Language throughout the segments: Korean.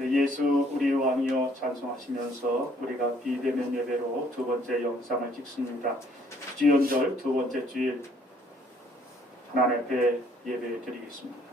예수 우리 왕이여 찬송하시면서 우리가 비대면 예배로 두 번째 영상을 찍습니다. 주연절 두 번째 주일 하나님 앞에 예배 드리겠습니다.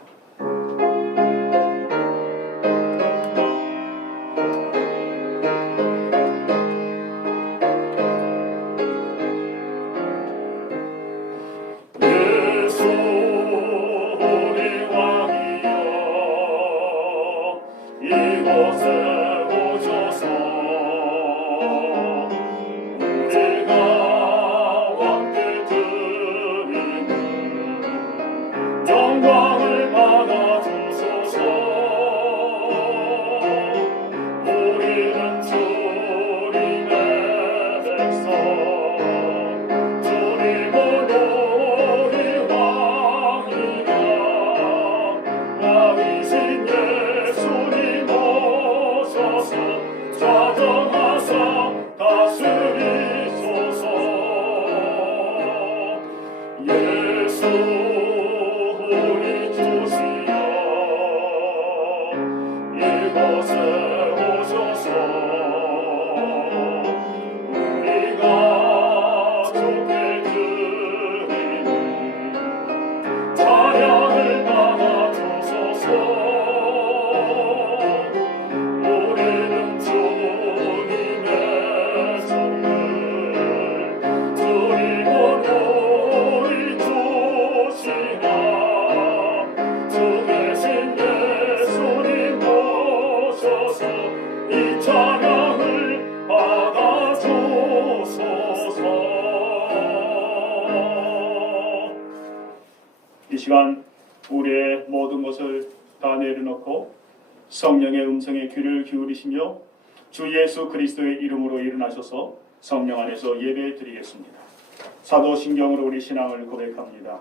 이 시간 우리의 모든 것을 다 내려놓고 성령의 음성에 귀를 기울이시며 주 예수 그리스도의 이름으로 일어나셔서 성령 안에서 예배 드리겠습니다. 사도신경으로 우리 신앙을 고백합니다.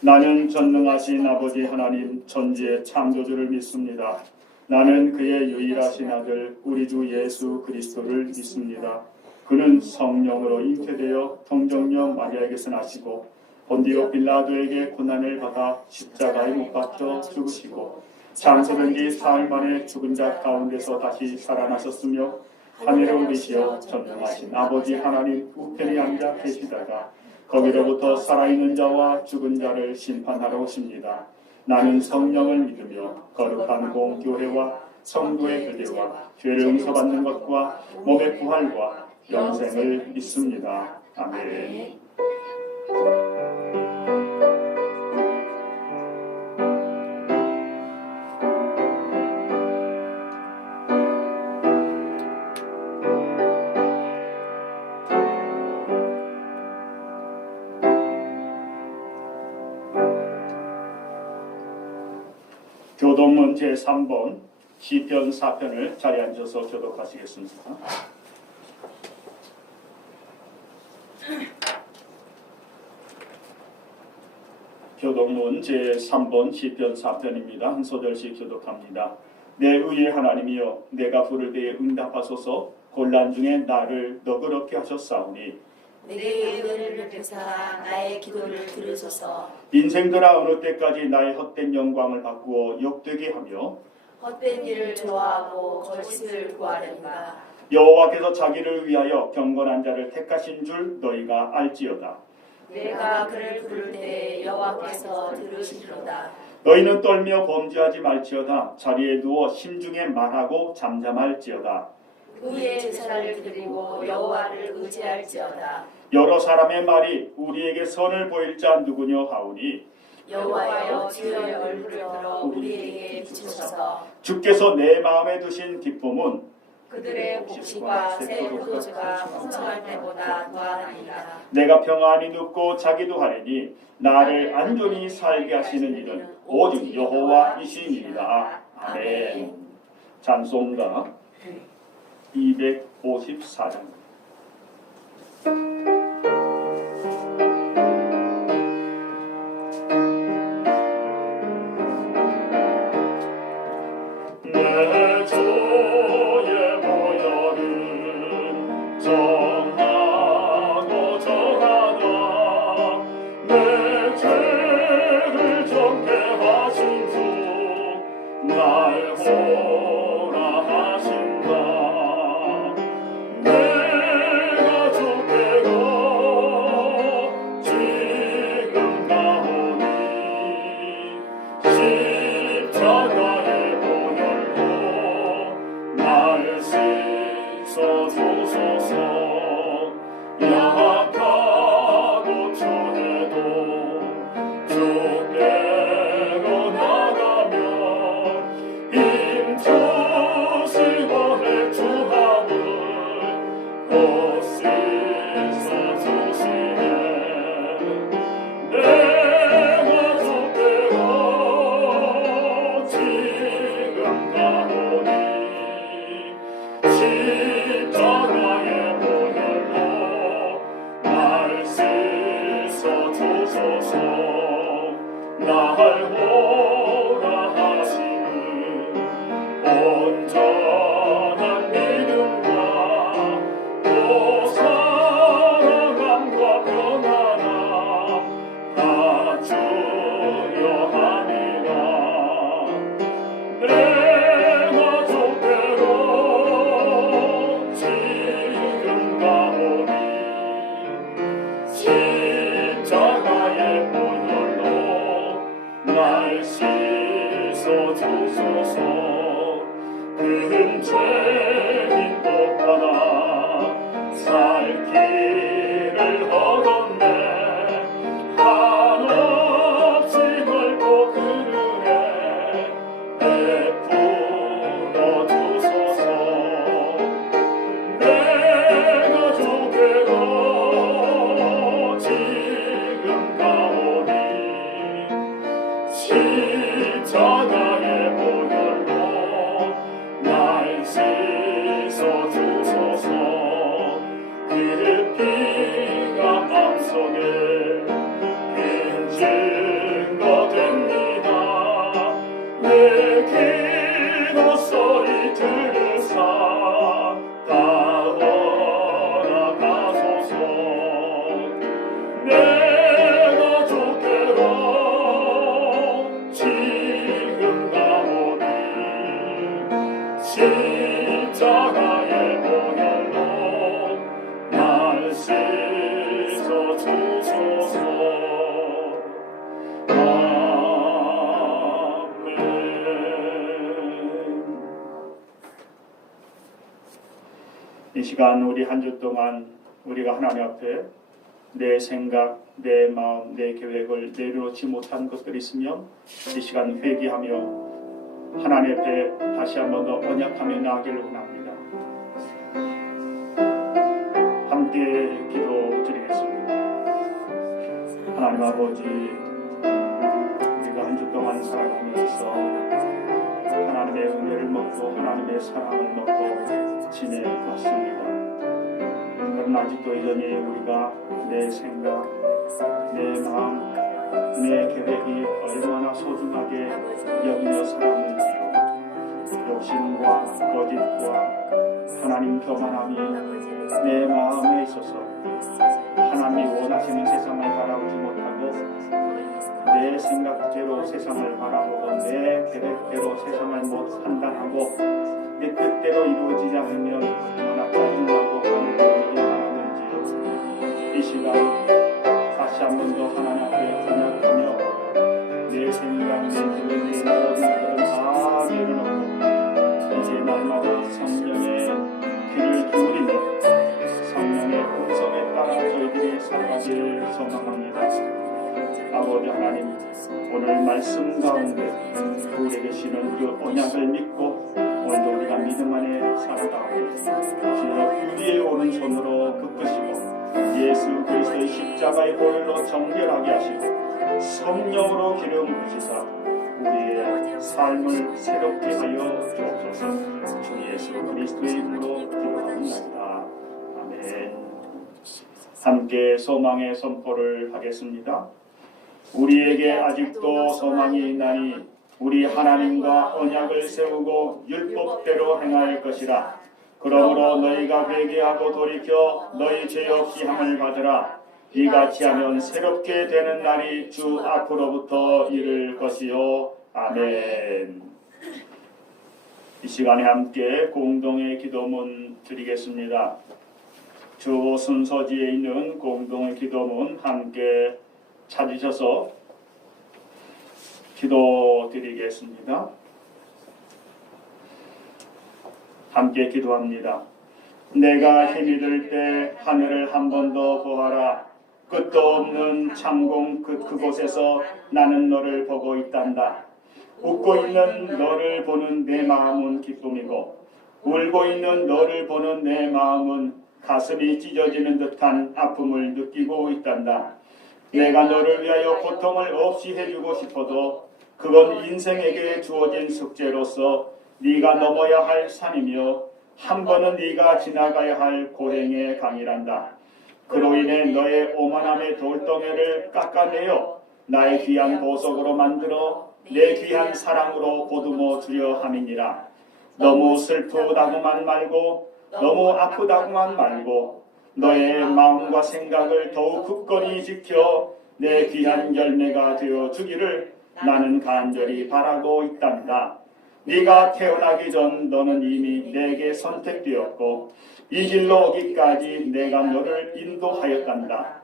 나는 전능하신 아버지 하나님 천지의 창조주를 믿습니다. 나는 그의 유일하신 아들 우리 주 예수 그리스도를 믿습니다. 그는 성령으로 잉태되어 동정녀 마리아에게서 나시고 본디오 빌라도에게 고난을 받아 십자가에 못 박혀 죽으시고 장사된 뒤 사흘 만에 죽은 자 가운데서 다시 살아나셨으며 하늘에 올리시어 전능하신 아버지 하나님 우편에 앉아 계시다가 거기로부터 살아있는 자와 죽은 자를 심판하러 오십니다. 나는 성령을 믿으며 거룩한 공교회와 성도의 교제와 죄를 용서받는 것과 몸의 부활과 영생을 믿습니다. 아멘. 교독문 제3번 시편 4편을 자리에 앉아서 교독하시겠습니다. 교독문 제3번 시편 4편입니다. 한 소절씩 교독합니다. 내 의의 하나님이여 내가 부를 때에 응답하소서. 곤란 중에 나를 너그럽게 하셨사오니 내게 은혜를 베푸사 나의 기도를 들으소서. 인생들아 어느 때까지 나의 헛된 영광을 바꾸어 욕되게 하며 헛된 일을 좋아하고 거짓을 구하려는가. 여호와께서 자기를 위하여 경건한 자를 택하신 줄 너희가 알지어다. 내가 그를 부를 때 여호와께서 들으시리로다. 너희는 떨며 범죄하지 말지어다. 자리에 누워 심중에 말하고 잠잠할지어다. 의의 제사를 드리고 여호와를 의지할지어다. 여러 사람의 말이 우리에게 선을 보일 자 누구냐 하오니 여호와여 주의 얼굴을 들어 우리에게 비추소서. 주께서 내 마음에 두신 기쁨은 그들의 곡식과 새 포도주가 풍성할 때보다 더하나이다. 내가 평안히 눕고 자기도 하리니 나를 안전히 살게 하시는 이는 오직 여호와이시니이다. 아멘. 찬송가 254장. 내 주의 보혈은 정하고 정하다. 내 죄를 정케 하신 주 날 호라 조심하네 주함을 곳에서 조심해 내가 좁대로 지금 가오니 십자가의 보혈로 날 씻어 주소서 날 오라 하시는 온전한 믿음과 또 사랑함과 평안함 다 주려 하니라 내가 좁대로 지금 가오니 십자가의 보혈로 날 씻어 주소서 큰 죄인 복받아 살 길을 얻었네 한없이 넓고 그 은혜 베풀어 주소서 내가 좁대로 지금 가오니 십자가의 보혈로 날 씻어 주소서 그 피가 마음속에 큰 증거 됩니다 내 기도 소리 들으사 다 허락하소서 내가 좁대로 지금 가오니 십자가의 보혈로 날 씻어 주소서 아멘. 이 시간 우리 한 주 동안 우리가 하나님 앞에 내 생각, 내 마음, 내 계획을 내려놓지 못한 것들이 있으면 이 시간 회개하며 하나님 앞에 다시 한 번 더 언약하며 나아가기를 원합니다. 함께 기도드리겠습니다. 하나님 아버지, 우리가 한 주 동안 살아가면서 하나님의 은혜를 먹고 하나님의 사랑을 먹고 지내왔습니다. 그러나 아직도 여전히 우리가 내 생각, 내 마음, 내 계획이 얼마나 소중하게 여기며 살았는지요. 욕심과 거짓과 하나님 교만함이 내 마음에 있어서 하나님이 원하시는 세상을 바라보지 못하고 내 생각대로 세상을 바라보고 내 계획대로 세상을 못 판단하고 내 뜻대로 이루어지지 않으면 얼마나 짜증나고 하늘을 많았는지요. 이 시간 다시 한 번 더 하나님 앞에 언약하며 내 생각, 내 계획, 내 모든 것들을 다 내려놓고 이제 날마다 성령의 귀를 기울이며 성령의 음성에 따라 저희들이 살아가기를 소망합니다. 아버지 하나님, 오늘 말씀 가운데 우리에게 주시는 그 언약을 믿고 오늘도 우리가 믿음 안에 살아가고 주여 우리의 오른손으로 긋으시고 예수 그리스도의 십자가의 보혈로 정결하게 하시고 성령으로 기름 부으시사 우리의 삶을 새롭게 하여 주옵소서. 주 예수 그리스도의 이름으로 기도합니다. 아멘. 함께 소망의 선포를 하겠습니다. 우리에게 아직도 소망이 있나니 우리 하나님과 언약을 세우고 율법대로 행할 것이라. 그러므로 너희가 회개하고 돌이켜 너희 죄 없이 함을 받으라. 이같이 하면 새롭게 되는 날이 주 앞으로부터 이를 것이요. 아멘. 이 시간에 함께 공동의 기도문 드리겠습니다. 주 순서지에 있는 공동의 기도문 함께 찾으셔서 기도드리겠습니다. 함께 기도합니다. 내가 힘이 들 때 하늘을 한 번 더 보아라. 끝도 없는 창공 그곳에서 나는 너를 보고 있단다. 웃고 있는 너를 보는 내 마음은 기쁨이고 울고 있는 너를 보는 내 마음은 가슴이 찢어지는 듯한 아픔을 느끼고 있단다. 내가 너를 위하여 고통을 없이 해주고 싶어도 그건 인생에게 주어진 숙제로서 네가 넘어야 할 산이며 한 번은 네가 지나가야 할 고행의 강이란다. 그로 인해 너의 오만함의 돌덩이를 깎아내어 나의 귀한 보석으로 만들어 내 귀한 사랑으로 보듬어 주려 함이니라. 너무 슬프다고만 말고 너무 아프다고만 말고 너의 마음과 생각을 더욱 굳건히 지켜 내 귀한 열매가 되어 주기를 나는 간절히 바라고 있단다. 네가 태어나기 전 너는 이미 내게 선택되었고 이 길로 오기까지 내가 너를 인도하였단다.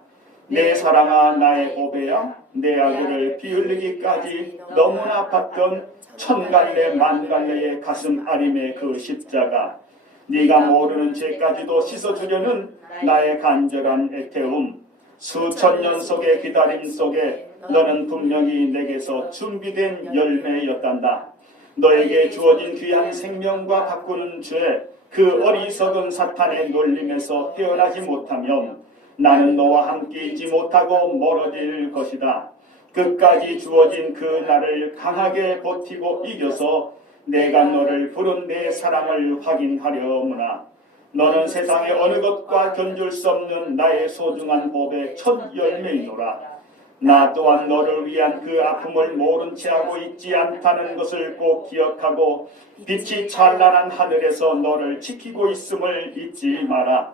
내 사랑아 나의 보배야, 내 아들을 피 흘리기까지 너무나 아팠던 천갈래 만갈래의 가슴 아림의 그 십자가, 네가 모르는 죄까지도 씻어주려는 나의 간절한 애태움, 수천 년 속의 기다림 속에 너는 분명히 내게서 준비된 열매였단다. 너에게 주어진 귀한 생명과 바꾸는 죄, 그 어리석은 사탄의 놀림에서 헤어나지 못하면 나는 너와 함께 있지 못하고 멀어질 것이다. 끝까지 주어진 그 날을 강하게 버티고 이겨서 내가 너를 부른 내 사랑을 확인하려무나. 너는 세상의 어느 것과 견줄 수 없는 나의 소중한 법의 첫 열매이노라. 나 또한 너를 위한 그 아픔을 모른 채 하고 있지 않다는 것을 꼭 기억하고 빛이 찬란한 하늘에서 너를 지키고 있음을 잊지 마라.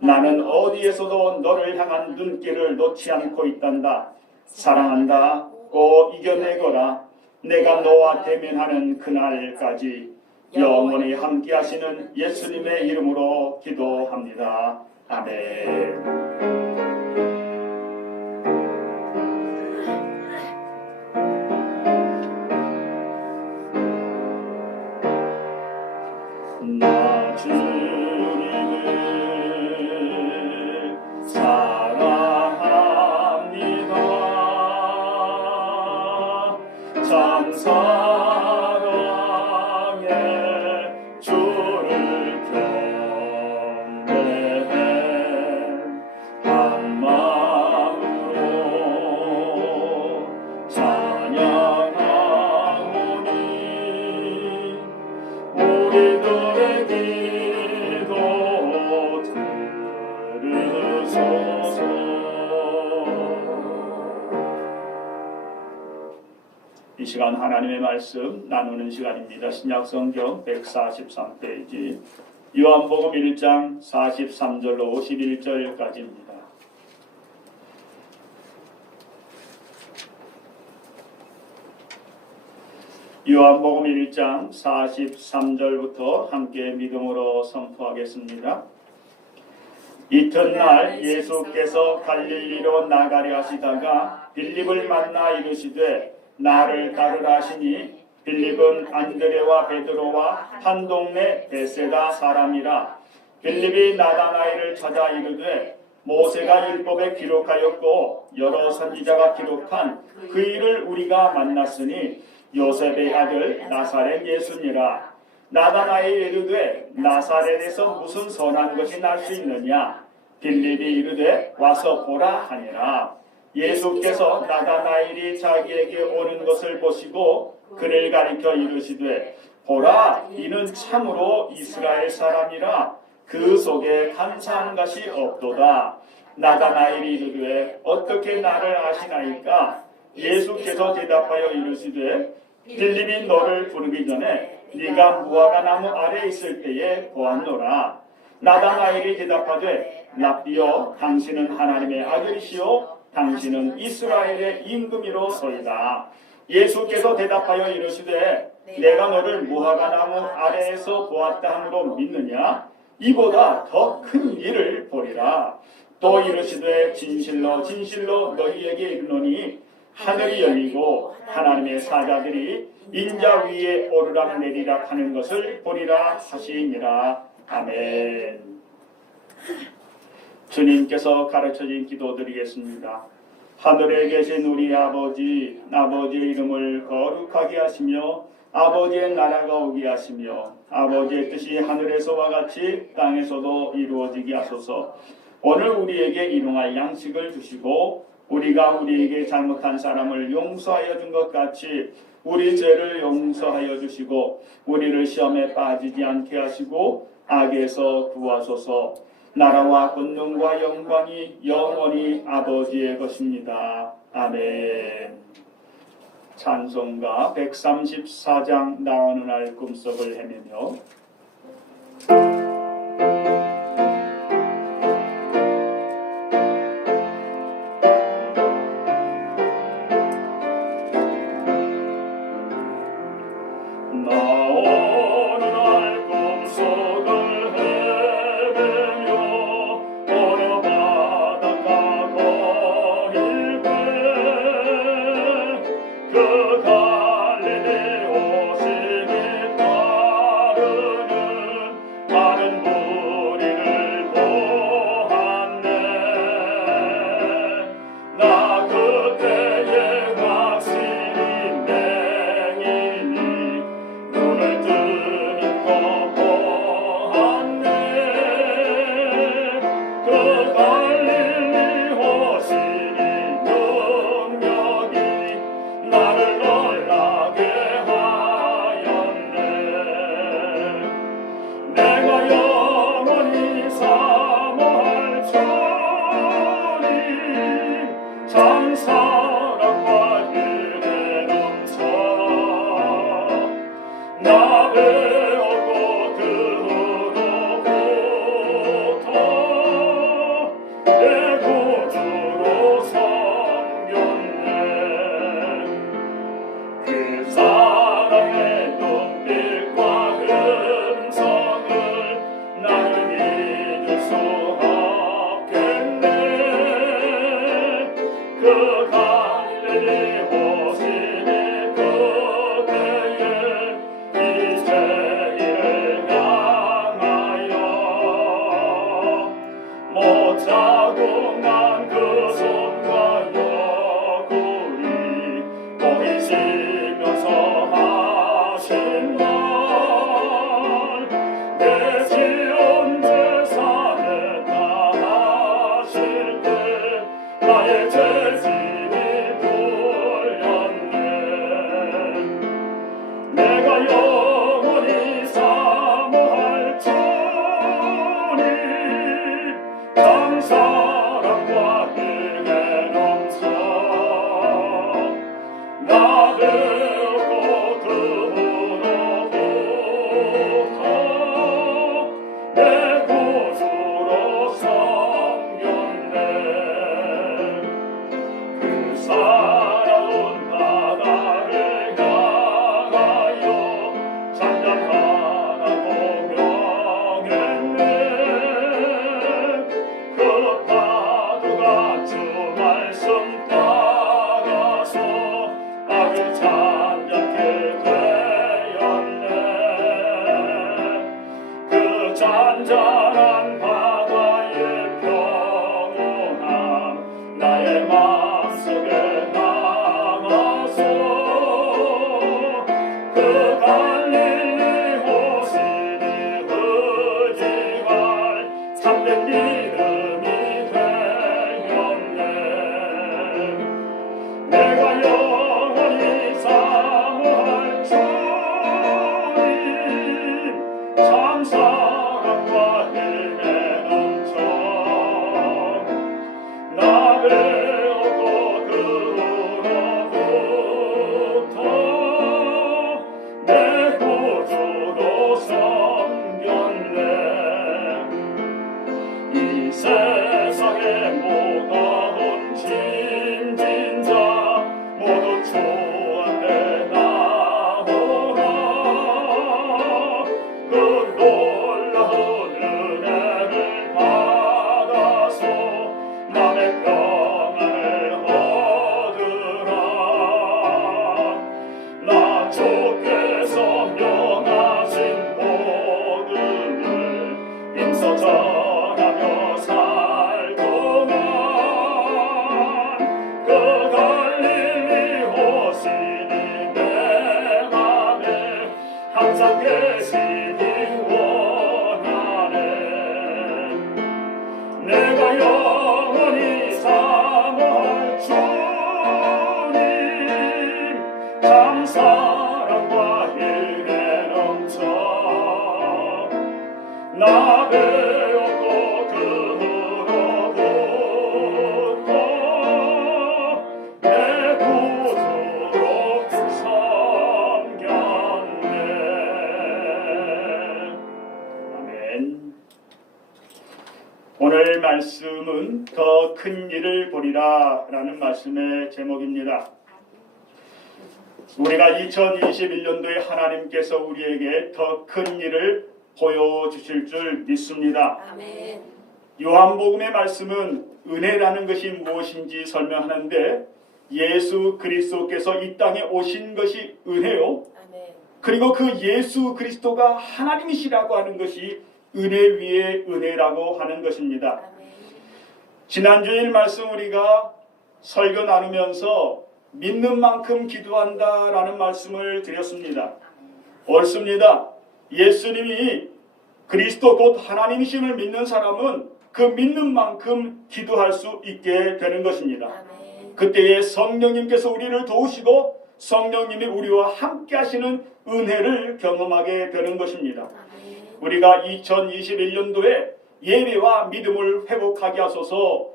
나는 어디에서도 너를 향한 눈길을 놓지 않고 있단다. 사랑한다. 꼭 이겨내거라. 내가 너와 대면하는 그날까지 영원히 함께 하시는 예수님의 이름으로 기도합니다. 아멘. 나 주님을 사랑합니다. 참 사랑의 주를 경배해 한 마음으로 찬양하오니 우리들의 기도 들으소서. 이 시간 하나님의 말씀 나누는 시간입니다. 신약성경 143페이지 요한복음 1장 43절로 51절까지입니다. 요한복음 1장 43절부터 함께 믿음으로 선포하겠습니다. 이튿날 예수께서 갈릴리로 나가려 하시다가 빌립을 만나 이르시되 나를 따르라 하시니 빌립은 안드레와 베드로와 한 동네 베세다 사람이라. 빌립이 나다나엘을 찾아 이르되 모세가 율법에 기록하였고 여러 선지자가 기록한 그 일을 우리가 만났으니 요셉의 아들 나사렛 예수니라. 나다나엘이 이르되 나사렛에서 무슨 선한 것이 날 수 있느냐. 빌립이 이르되 와서 보라 하니라. 예수께서 나다나엘이 자기에게 오는 것을 보시고 그를 가리켜 이르시되 보라 이는 참으로 이스라엘 사람이라. 그 속에 간사한 것이 없도다. 나다나엘이 이르되 어떻게 나를 아시나이까. 예수께서 대답하여 이르시되 빌립이 너를 부르기 전에 네가 무화과 나무 아래 있을 때에 보았노라. 나다나엘이 대답하되 랍비여 당신은 하나님의 아들이시오 당신은 이스라엘의 임금이로소이다. 예수께서 대답하여 이르시되 내가 너를 무화과 나무 아래에서 보았다 함으로 믿느냐. 이보다 더 큰 일을 보리라. 또 이르시되 진실로 진실로 너희에게 이르노니 하늘이 열리고 하나님의 사자들이 인자 위에 오르락 내리락 하는 것을 보리라 하시니라. 아멘. 주님께서 가르쳐진 기도 드리겠습니다. 하늘에 계신 우리 아버지의 이름을 거룩하게 하시며 아버지의 나라가 오게 하시며 아버지의 뜻이 하늘에서와 같이 땅에서도 이루어지게 하소서. 오늘 우리에게 일용할 양식을 주시고 우리가 우리에게 잘못한 사람을 용서하여 준 것 같이 우리 죄를 용서하여 주시고 우리를 시험에 빠지지 않게 하시고 악에서 구하소서. 나라와 권능과 영광이 영원히 아버지의 것입니다. 아멘. 찬송가 134장 나 어느 날 꿈속을 헤매며 잔잔한 바다의 평온함 나의 마음속에 남아서 그 갈릴리 호신이 의지할 참된 믿음이 되었네. 내가 영원히 사모할 주님 참 사랑과 힘에 나 배웠고 그로부터 내 구주로 섬겼네. 아멘. 오늘 말씀은 더 큰 일을 보리라 라는 말씀의 제목입니다. 우리가 2021년도에 하나님께서 우리에게 더 큰 일을 보여주실 줄 믿습니다. 아멘. 요한복음의 말씀은 은혜라는 것이 무엇인지 설명하는데 예수 그리스도께서 이 땅에 오신 것이 은혜요. 아멘. 그리고 그 예수 그리스도가 하나님이시라고 하는 것이 은혜 위에 은혜라고 하는 것입니다. 아멘. 지난주일 말씀 우리가 설교 나누면서 믿는 만큼 기도한다라는 말씀을 드렸습니다. 옳습니다. 예수님이 그리스도 곧 하나님이심을 믿는 사람은 그 믿는 만큼 기도할 수 있게 되는 것입니다. 아멘. 그때에 성령님께서 우리를 도우시고 성령님이 우리와 함께 하시는 은혜를 경험하게 되는 것입니다. 아멘. 우리가 2021년도에 예배와 믿음을 회복하게 하소서.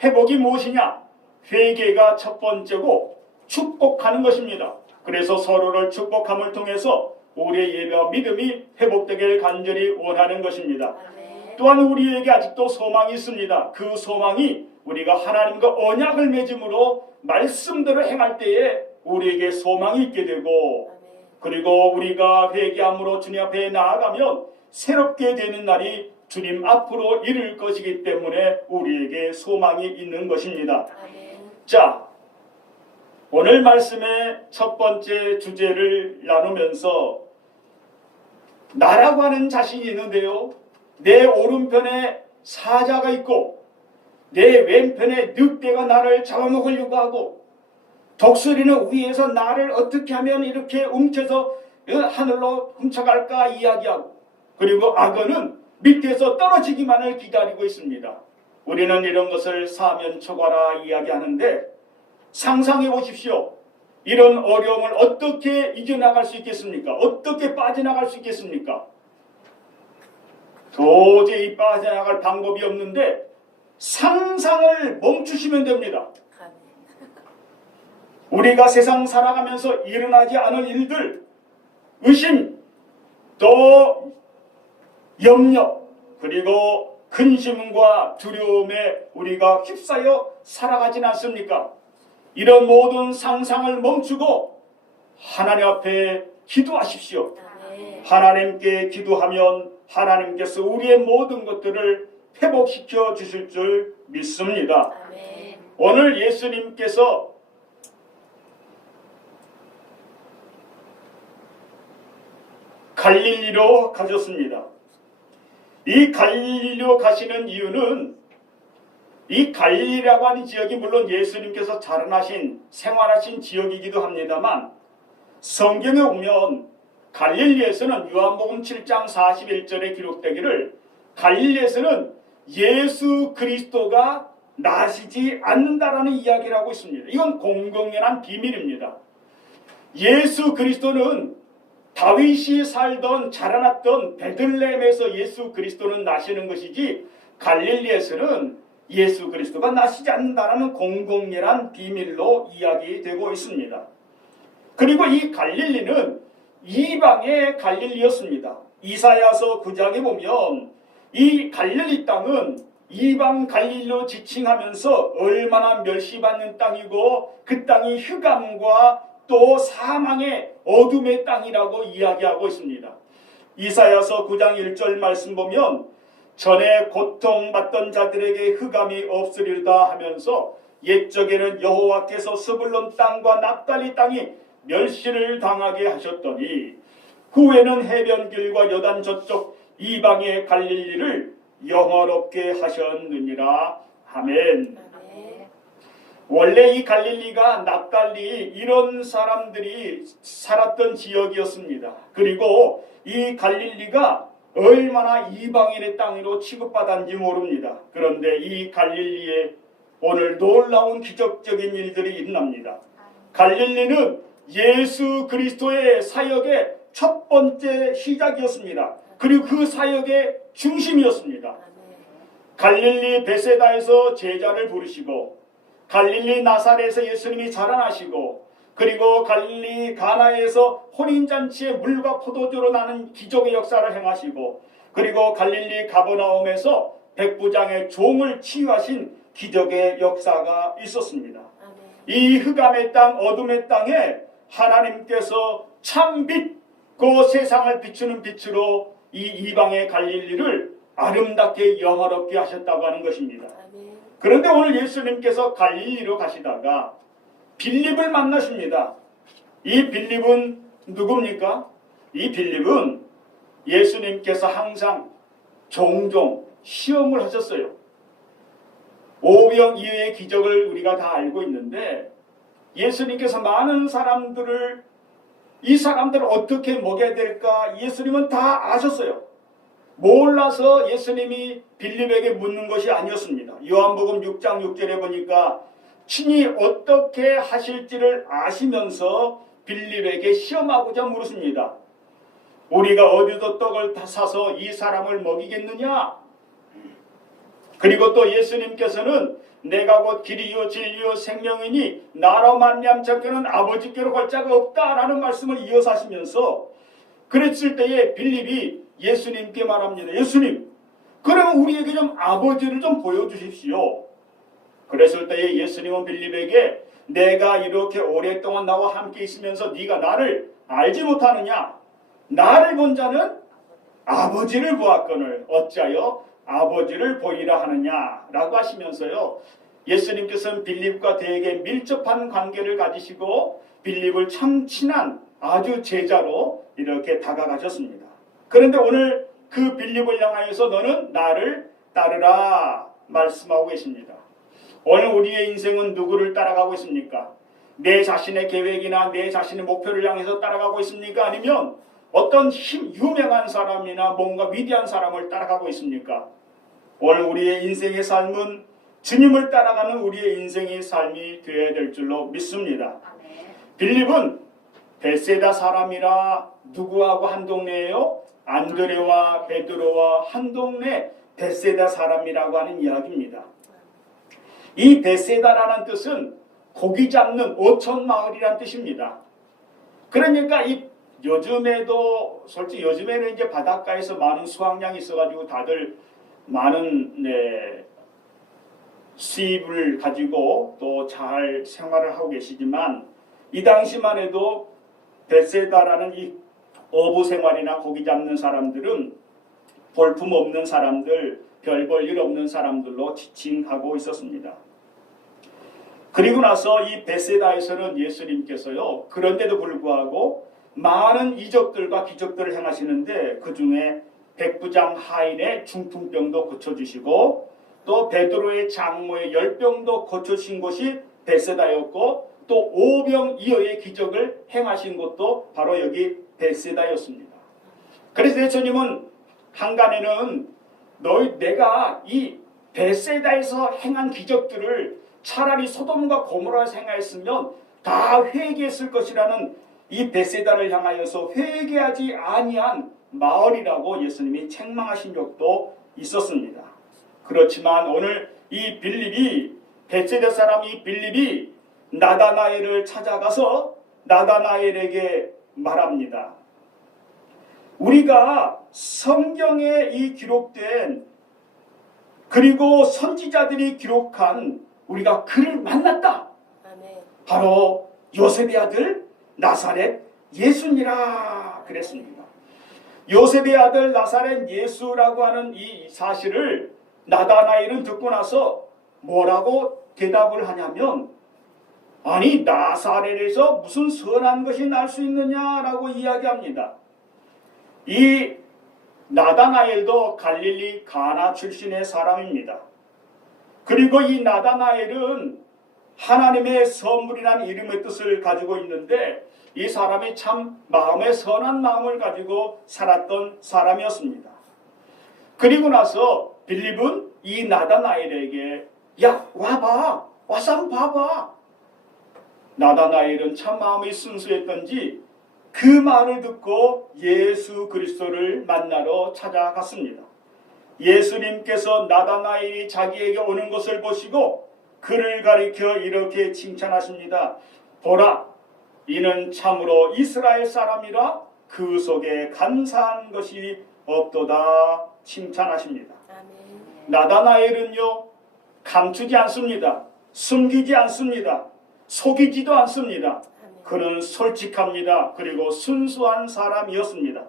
회복이 무엇이냐? 회개가 첫 번째고 축복하는 것입니다. 그래서 서로를 축복함을 통해서 우리의 예배와 믿음이 회복되길 간절히 원하는 것입니다. 아멘. 또한 우리에게 아직도 소망이 있습니다. 그 소망이 우리가 하나님과 언약을 맺음으로 말씀대로 행할 때에 우리에게 소망이 있게 되고, 아멘. 그리고 우리가 회개함으로 주님 앞에 나아가면 새롭게 되는 날이 주님 앞으로 이를 것이기 때문에 우리에게 소망이 있는 것입니다. 아멘. 자, 오늘 말씀의 첫 번째 주제를 나누면서 나라고 하는 자신이 있는데요, 내 오른편에 사자가 있고 내 왼편에 늑대가 나를 잡아먹으려고 하고 독수리는 위에서 나를 어떻게 하면 이렇게 훔쳐서 하늘로 훔쳐갈까 이야기하고, 그리고 악어는 밑에서 떨어지기만을 기다리고 있습니다. 우리는 이런 것을 사면초가라 이야기하는데, 상상해 보십시오. 이런 어려움을 어떻게 이겨나갈 수 있겠습니까? 어떻게 빠져나갈 수 있겠습니까? 도저히 빠져나갈 방법이 없는데 상상을 멈추시면 됩니다. 아멘. 우리가 세상 살아가면서 일어나지 않을 일들, 의심, 또 염려, 그리고 근심과 두려움에 우리가 휩싸여 살아가진 않습니까? 이런 모든 상상을 멈추고 하나님 앞에 기도하십시오. 아멘. 하나님께 기도하면 하나님께서 우리의 모든 것들을 회복시켜 주실 줄 믿습니다. 아멘. 오늘 예수님께서 갈릴리로 가셨습니다. 이 갈릴리로 가시는 이유는, 이 갈릴리라고 하는 지역이 물론 예수님께서 자라나신 생활하신 지역이기도 합니다만, 성경에 보면 갈릴리에서는 요한복음 7장 41절에 기록되기를 갈릴리에서는 예수 그리스도가 나시지 않는다라는 이야기를 하고 있습니다. 이건 공공연한 비밀입니다. 예수 그리스도는 다윗이 살던 자라났던 베들레헴에서 예수 그리스도는 나시는 것이지 갈릴리에서는 예수 그리스도가 나시지 않는다라는 공공연한 비밀로 이야기되고 있습니다. 그리고 이 갈릴리는 이방의 갈릴리였습니다. 이사야서 9장에 보면 이 갈릴리 땅은 이방 갈릴리로 지칭하면서 얼마나 멸시받는 땅이고 그 땅이 흑암과 또 사망의 어둠의 땅이라고 이야기하고 있습니다. 이사야서 9장 1절 말씀 보면 전에 고통받던 자들에게 흑암이 없으리다 하면서 옛적에는 여호와께서 스불론 땅과 납달리 땅이 멸시를 당하게 하셨더니 후에는 해변길과 여단 저쪽 이방의 갈릴리를 영화롭게 하셨느니라. 아멘. 아멘. 원래 이 갈릴리가 납달리 이런 사람들이 살았던 지역이었습니다. 그리고 이 갈릴리가 얼마나 이방인의 땅으로 취급받았는지 모릅니다. 그런데 이 갈릴리에 오늘 놀라운 기적적인 일들이 일어납니다. 갈릴리는 예수 그리스도의 사역의 첫 번째 시작이었습니다. 그리고 그 사역의 중심이었습니다. 아멘. 갈릴리 베세다에서 제자를 부르시고 갈릴리 나사렛에서 예수님이 자라나시고 그리고 갈릴리 가나에서 혼인잔치에 물과 포도주로 나는 기적의 역사를 행하시고 그리고 갈릴리 가버나움에서 백부장의 종을 치유하신 기적의 역사가 있었습니다. 아멘. 이 흑암의 땅 어둠의 땅에 하나님께서 참빛 그 세상을 비추는 빛으로 이 이방의 갈릴리를 아름답게 영화롭게 하셨다고 하는 것입니다. 아멘. 그런데 오늘 예수님께서 갈릴리로 가시다가 빌립을 만나십니다. 이 빌립은 누굽니까? 이 빌립은 예수님께서 항상 종종 시험을 하셨어요. 오병 이어의 기적을 우리가 다 알고 있는데 예수님께서 많은 사람들을 이 사람들을 어떻게 먹여야 될까 예수님은 다 아셨어요. 몰라서 예수님이 빌립에게 묻는 것이 아니었습니다. 요한복음 6장 6절에 보니까 친히 어떻게 하실지를 아시면서 빌립에게 시험하고자 물으십니다. 우리가 어디서 떡을 다 사서 이 사람을 먹이겠느냐? 그리고 또 예수님께서는 내가 곧 길이요 진리요 생명이니 나로 말미암자께는 아버지께로 갈 자가 없다라는 말씀을 이어서 하시면서 그랬을 때에 빌립이 예수님께 말합니다. 예수님, 그러면 우리에게 좀 아버지를 좀 보여주십시오. 그랬을 때에 예수님은 빌립에게 내가 이렇게 오랫동안 나와 함께 있으면서 네가 나를 알지 못하느냐? 나를 본 자는 아버지를 보았거늘 어찌하여 아버지를 보이라 하느냐라고 하시면서요. 예수님께서는 빌립과 되게 밀접한 관계를 가지시고 빌립을 참 친한 아주 제자로 이렇게 다가가셨습니다. 그런데 오늘 그 빌립을 향하여서 너는 나를 따르라 말씀하고 계십니다. 오늘 우리의 인생은 누구를 따라가고 있습니까? 내 자신의 계획이나 내 자신의 목표를 향해서 따라가고 있습니까? 아니면 어떤 유명한 사람이나 뭔가 위대한 사람을 따라가고 있습니까? 오늘 우리의 인생의 삶은 주님을 따라가는 우리의 인생의 삶이 되어야 될 줄로 믿습니다. 빌립은 베세다 사람이라 누구하고 한 동네예요? 안드레와 베드로와 한 동네 베세다 사람이라고 하는 이야기입니다. 이 베세다라는 뜻은 고기 잡는 어촌 마을이란 뜻입니다. 그러니까 이 요즘에도 솔직히 요즘에는 이제 바닷가에서 많은 수확량이 있어가지고 다들 많은 수입을 가지고 또 잘 생활을 하고 계시지만 이 당시만 해도 베세다라는 이 어부 생활이나 고기 잡는 사람들은 볼품 없는 사람들, 별 볼 일 없는 사람들로 지칭하고 있었습니다. 그리고 나서 이 베세다에서는 예수님께서요, 그런데도 불구하고 많은 이적들과 기적들을 행하시는데 그 중에 백부장 하인의 중풍병도 고쳐주시고 또 베드로의 장모의 열병도 고쳐주신 곳이 베세다였고 또 오병이어의 기적을 행하신 곳도 바로 여기 베세다였습니다. 그래서 예수님은 한간에는 내가 이 베세다에서 행한 기적들을 차라리 소돔과 고모라에서 행하였으면 다 회개했을 것이라는 이 베세다를 향하여서 회개하지 아니한 마을이라고 예수님이 책망하신 적도 있었습니다. 그렇지만 오늘 이 빌립이 베세다 사람 이 빌립이 나다나엘을 찾아가서 나다나엘에게 말합니다. 우리가 성경에 이 기록된 그리고 선지자들이 기록한 우리가 그를 만났다. 아멘. 바로 요셉의 아들 나사렛 예수니라 그랬습니다. 요셉의 아들 나사렛 예수라고 하는 이 사실을 나다나엘은 듣고 나서 뭐라고 대답을 하냐면 아니 나사렛에서 무슨 선한 것이 날 수 있느냐라고 이야기합니다. 이 나다나엘도 갈릴리 가나 출신의 사람입니다. 그리고 이 나다나엘은 하나님의 선물이라는 이름의 뜻을 가지고 있는데 이 사람이 참 마음에 선한 마음을 가지고 살았던 사람이었습니다. 그리고 나서 빌립은 이 나다나엘에게 야 와봐 와서 한번 봐봐. 나다나엘은 참 마음이 순수했던지 그 말을 듣고 예수 그리스도를 만나러 찾아갔습니다. 예수님께서 나다나엘이 자기에게 오는 것을 보시고 그를 가리켜 이렇게 칭찬하십니다. 보라, 이는 참으로 이스라엘 사람이라 그 속에 간사한 것이 없도다 칭찬하십니다. 나다나엘은요, 감추지 않습니다. 숨기지 않습니다. 속이지도 않습니다. 그는 솔직합니다. 그리고 순수한 사람이었습니다.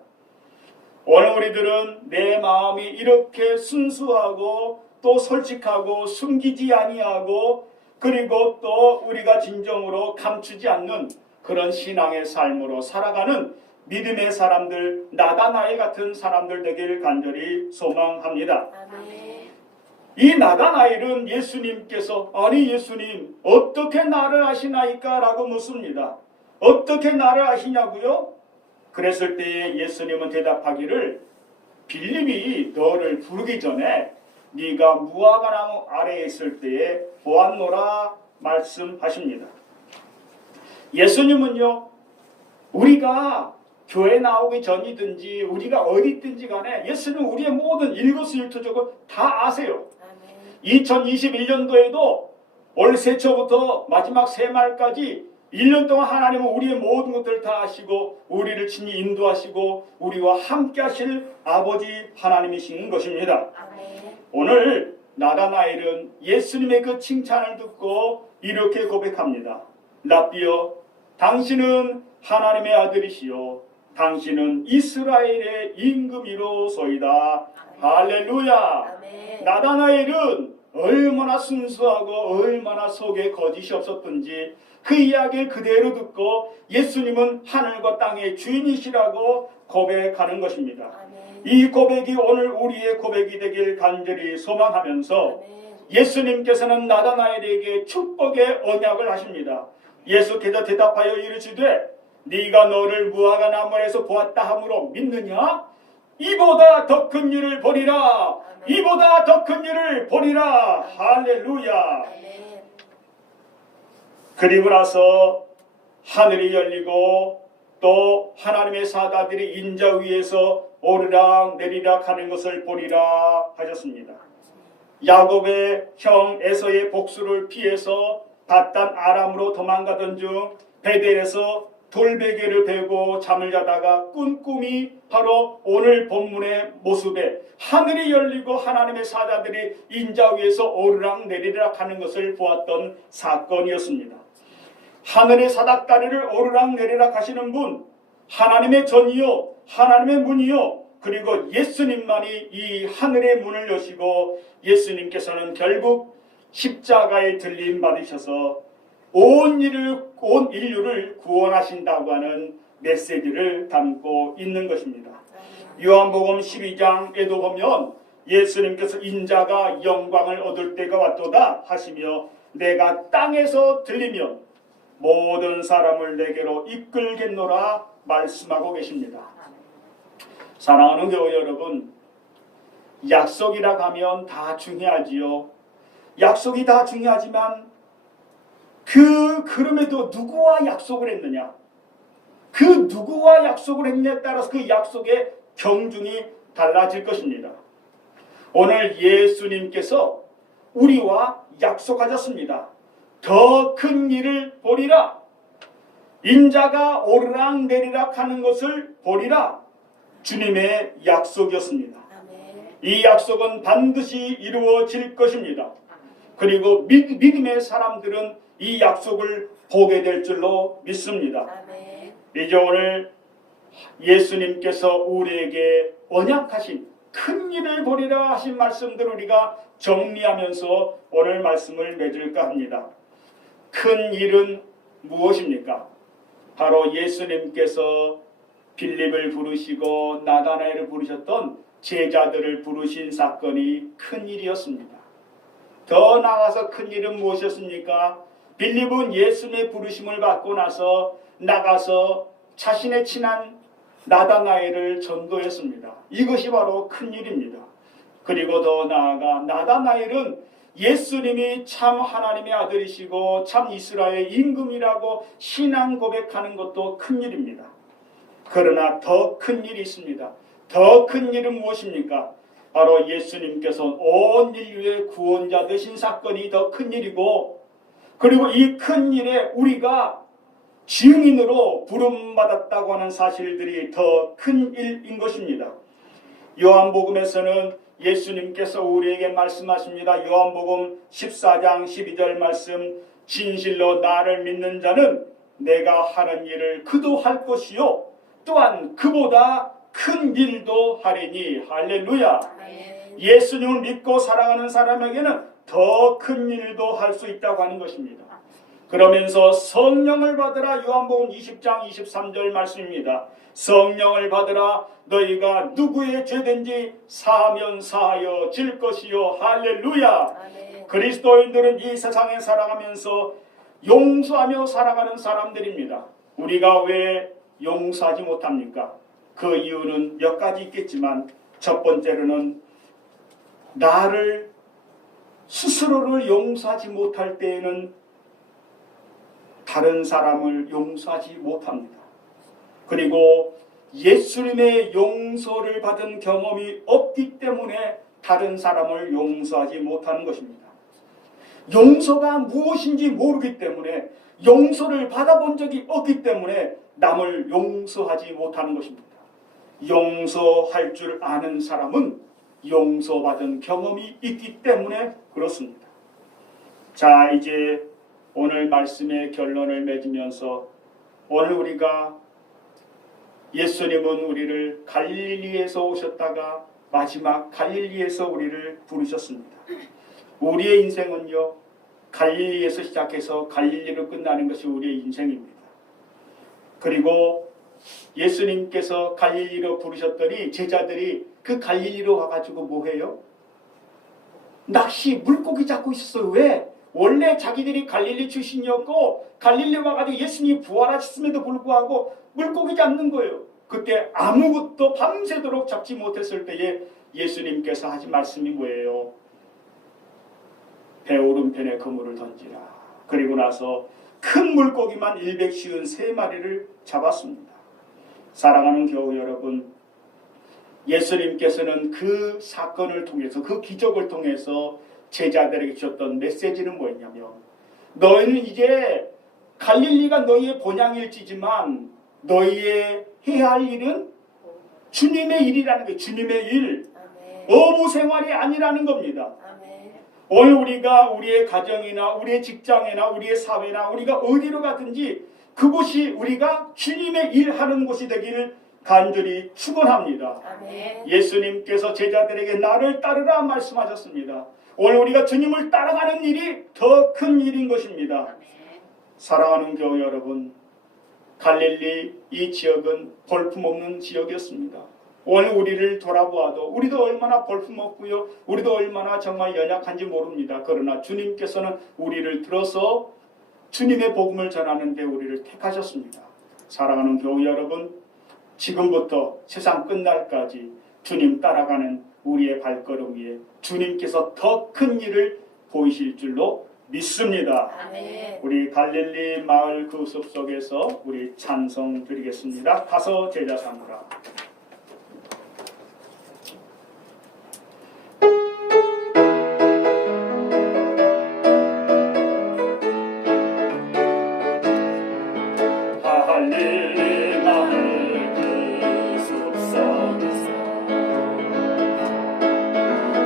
오늘 우리들은 내 마음이 이렇게 순수하고 또 솔직하고 숨기지 아니하고 그리고 또 우리가 진정으로 감추지 않는 그런 신앙의 삶으로 살아가는 믿음의 사람들, 나다나엘 같은 사람들 되길 간절히 소망합니다. 이 나다나엘은 예수님께서 아니 예수님 어떻게 나를 아시나이까? 라고 묻습니다. 어떻게 나를 아시냐고요? 그랬을 때 예수님은 대답하기를 빌립이 너를 부르기 전에 네가 무화과나무 아래에 있을 때에 보았노라 말씀하십니다. 예수님은요, 우리가 교회 나오기 전이든지 우리가 어디 있든지 간에 예수님은 우리의 모든 일거수일투족을 다 아세요. 2021년도에도 올 새초부터 마지막 새말까지 1년 동안 하나님은 우리의 모든 것들을 다 아시고 우리를 친히 인도하시고 우리와 함께 하실 아버지 하나님이신 것입니다. 오늘 나다나엘은 예수님의 그 칭찬을 듣고 이렇게 고백합니다. 랍비여, 당신은 하나님의 아들이시요 당신은 이스라엘의 임금이로소이다. 할렐루야. 나다나엘은 얼마나 순수하고 얼마나 속에 거짓이 없었던지 그 이야기를 그대로 듣고 예수님은 하늘과 땅의 주인이시라고 고백하는 것입니다. 이 고백이 오늘 우리의 고백이 되길 간절히 소망하면서 예수님께서는 나다나엘에게 축복의 언약을 하십니다. 예수께서 대답하여 이르시되 네가 너를 무화과 나무에서 보았다 하므로 믿느냐? 이보다 더 큰 일을 보리라. 이보다 더 큰 일을 보리라. 할렐루야. 그리고 나서 하늘이 열리고 또 하나님의 사자들이 인자 위에서 오르락 내리락 하는 것을 보리라 하셨습니다. 야곱의 형 에서의 복수를 피해서 바단 아람으로 도망가던 중 베델에서 돌베개를 베고 잠을 자다가 꾼 꿈이 바로 오늘 본문의 모습에 하늘이 열리고 하나님의 사자들이 인자 위에서 오르락 내리락 하는 것을 보았던 사건이었습니다. 하늘의 사닥다리를 오르락 내리락 하시는 분, 하나님의 전이요 하나님의 문이요 그리고 예수님만이 이 하늘의 문을 여시고 예수님께서는 결국 십자가에 들림 받으셔서 온 인류를 구원하신다고 하는 메시지를 담고 있는 것입니다. 요한복음 12장에도 보면 예수님께서 인자가 영광을 얻을 때가 왔도다 하시며 내가 땅에서 들리면 모든 사람을 내게로 이끌겠노라 말씀하고 계십니다. 사랑하는 교회 여러분, 약속이라 하면 다 중요하지요. 약속이 다 중요하지만 그럼에도 누구와 약속을 했느냐, 그 누구와 약속을 했느냐에 따라서 그 약속의 경중이 달라질 것입니다. 오늘 예수님께서 우리와 약속하셨습니다. 더 큰 일을 보리라. 인자가 오르락 내리락 하는 것을 보리라. 주님의 약속이었습니다. 이 약속은 반드시 이루어질 것입니다. 그리고 믿음의 사람들은 이 약속을 보게 될 줄로 믿습니다. 이제 오늘 예수님께서 우리에게 언약하신 큰 일을 보리라 하신 말씀들을 우리가 정리하면서 오늘 말씀을 맺을까 합니다. 큰 일은 무엇입니까? 바로 예수님께서 빌립을 부르시고 나다나엘을 부르셨던 제자들을 부르신 사건이 큰 일이었습니다. 더 나아가서 큰 일은 무엇이었습니까? 빌립은 예수님의 부르심을 받고 나서 나가서 자신의 친한 나다나엘을 전도했습니다. 이것이 바로 큰 일입니다. 그리고 더 나아가 나다나엘은 예수님이 참 하나님의 아들이시고 참 이스라엘의 임금이라고 신앙 고백하는 것도 큰 일입니다. 그러나 더 큰 일이 있습니다. 더 큰 일은 무엇입니까? 바로 예수님께서 온 인류의 구원자 되신 사건이 더 큰 일이고, 그리고 이 큰 일에 우리가 증인으로 부름받았다고 하는 사실들이 더 큰 일인 것입니다. 요한복음에서는 예수님께서 우리에게 말씀하십니다. 요한복음 14장 12절 말씀, 진실로 나를 믿는 자는 내가 하는 일을 그도 할 것이요 또한 그보다 큰 일도 하리니. 할렐루야. 아멘. 예수님을 믿고 사랑하는 사람에게는 더 큰 일도 할 수 있다고 하는 것입니다. 그러면서 성령을 받으라, 요한복음 20장 23절 말씀입니다. 성령을 받으라, 너희가 누구의 죄든지 사하면 사하여 질 것이요. 할렐루야. 아멘. 그리스도인들은 이 세상에 살아가면서 용서하며 살아가는 사람들입니다. 우리가 왜 용서하지 못합니까? 그 이유는 몇 가지 있겠지만, 첫 번째로는 나를 스스로를 용서하지 못할 때에는 다른 사람을 용서하지 못합니다. 그리고 예수님의 용서를 받은 경험이 없기 때문에 다른 사람을 용서하지 못하는 것입니다. 용서가 무엇인지 모르기 때문에, 용서를 받아본 적이 없기 때문에 남을 용서하지 못하는 것입니다. 용서할 줄 아는 사람은 용서받은 경험이 있기 때문에 그렇습니다. 자, 이제 오늘 말씀의 결론을 맺으면서, 오늘 우리가 예수님은 우리를 갈릴리에서 오셨다가 마지막 갈릴리에서 우리를 부르셨습니다. 우리의 인생은요, 갈릴리에서 시작해서 갈릴리로 끝나는 것이 우리의 인생입니다. 그리고 예수님께서 갈릴리로 부르셨더니 제자들이 그 갈릴리로 와가지고 뭐 해요? 낚시, 물고기 잡고 있었어요. 왜? 원래 자기들이 갈릴리 출신이었고 갈릴리 와가지고 예수님이 부활하셨음에도 불구하고 물고기 잡는 거예요. 그때 아무것도 밤새도록 잡지 못했을 때에 예수님께서 하신 말씀이 뭐예요? 배 오른편에 그물을 던지라. 그리고 나서 큰 물고기만 153마리를 잡았습니다. 사랑하는 교우 여러분, 예수님께서는 그 사건을 통해서, 그 기적을 통해서 제자들에게 주셨던 메시지는 뭐였냐면, 너희는 이제 갈릴리가 너희의 본향일지지만 너희의 해야 할 일은 주님의 일이라는 거예요. 주님의 일, 어부 생활이 아니라는 겁니다. 오늘 우리가 우리의 가정이나 우리의 직장이나 우리의 사회나 우리가 어디로 가든지 그곳이 우리가 주님의 일하는 곳이 되기를 간절히 축원합니다. 예수님께서 제자들에게 나를 따르라 말씀하셨습니다. 오늘 우리가 주님을 따라가는 일이 더 큰 일인 것입니다. 사랑하는 교우 여러분, 갈릴리 이 지역은 볼품없는 지역이었습니다. 오늘 우리를 돌아보아도 우리도 얼마나 볼품없고요, 우리도 얼마나 정말 연약한지 모릅니다. 그러나 주님께서는 우리를 들어서 주님의 복음을 전하는 데 우리를 택하셨습니다. 사랑하는 교우 여러분, 지금부터 세상 끝날까지 주님 따라가는 우리의 발걸음 위에 주님께서 더 큰 일을 보이실 줄로 믿습니다. 아멘. 우리 갈릴리 마을 그 숲속에서 우리 찬송 드리겠습니다. 가서 제자 삼으라. 갈릴리 마을 그 숲속에서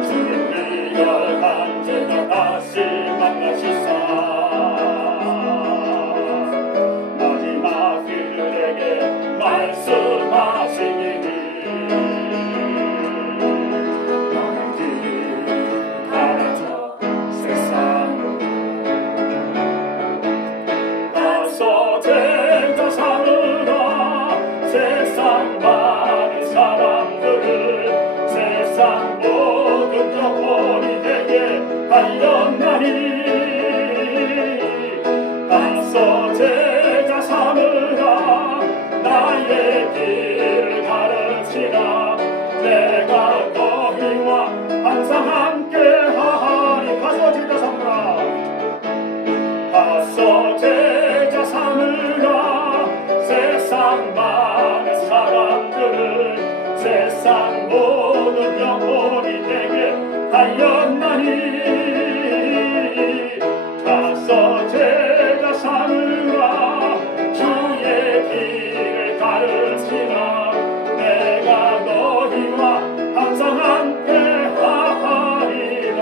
주님 위대한 제자 다시 만나시사 마지막 그들에게 말씀하시기를 너희들이 가라져 세상으로 가서 제자 삼으라. 세상 많은 사람들을 세상 모든 영혼이에게 알렸나니 가서 제자 삼으라. 나의 길을 가르치라. 내가 너희와 항상 함께하리. 가서 제자 삼으라. 가서 제자 삼으라. 세상 많은 하였나니 가서 제가 삼으라 주의 길을 가르치라 내가 너희와 항상 함께 하리라.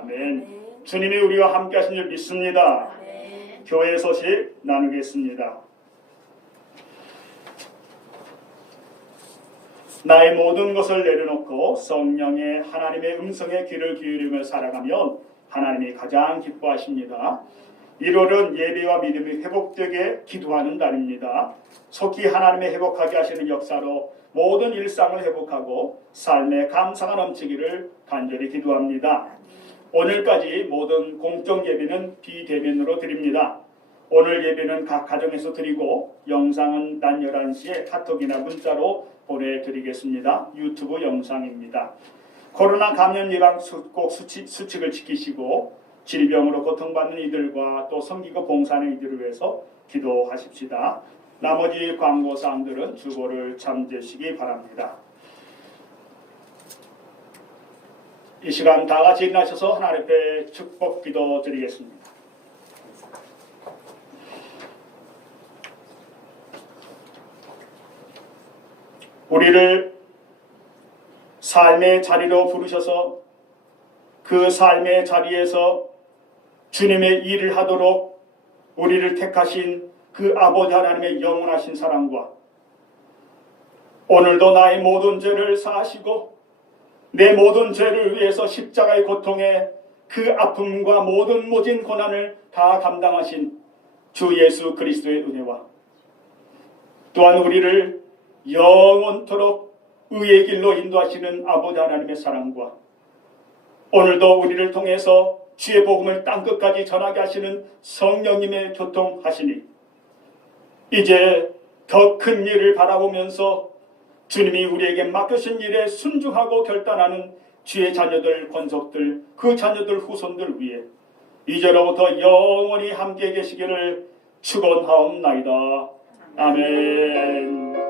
아멘. 주님이 우리와 함께 하신 줄 믿습니다. 교회 소식 나누겠습니다. 나의 모든 것을 내려놓고 성령의 하나님의 음성에 귀를 기울이며 살아가면 하나님이 가장 기뻐하십니다. 1월은 예배와 믿음이 회복되게 기도하는 달입니다. 속히 하나님의 회복하게 하시는 역사로 모든 일상을 회복하고 삶에 감사가 넘치기를 간절히 기도합니다. 오늘까지 모든 공적 예배는 비대면으로 드립니다. 오늘 예배는 각 가정에서 드리고 영상은 낮 11시에 카톡이나 문자로 보내드리겠습니다. 유튜브 영상입니다. 코로나 감염 예방 꼭 수칙을 지키시고 질병으로 고통받는 이들과 또 섬기고 봉사하는 이들을 위해서 기도하십시다. 나머지 광고사항들은 주보를 참조하시기 바랍니다. 이 시간 다 같이 일어나셔서 하나님 앞에 축복 기도 드리겠습니다. 우리를 삶의 자리로 부르셔서 그 삶의 자리에서 주님의 일을 하도록 우리를 택하신 그 아버지 하나님의 영원하신 사랑과 오늘도 나의 모든 죄를 사하시고 내 모든 죄를 위해서 십자가의 고통에 그 아픔과 모든 모진 고난을 다 감당하신 주 예수 그리스도의 은혜와 또한 우리를 영원토록 의의 길로 인도하시는 아버지 하나님의 사랑과 오늘도 우리를 통해서 주의 복음을 땅끝까지 전하게 하시는 성령님의 교통하시니 이제 더 큰 일을 바라보면서 주님이 우리에게 맡겨신 일에 순종하고 결단하는 주의 자녀들, 권속들, 그 자녀들, 후손들 위해 이제로부터 영원히 함께 계시기를 축원하옵나이다. 아멘.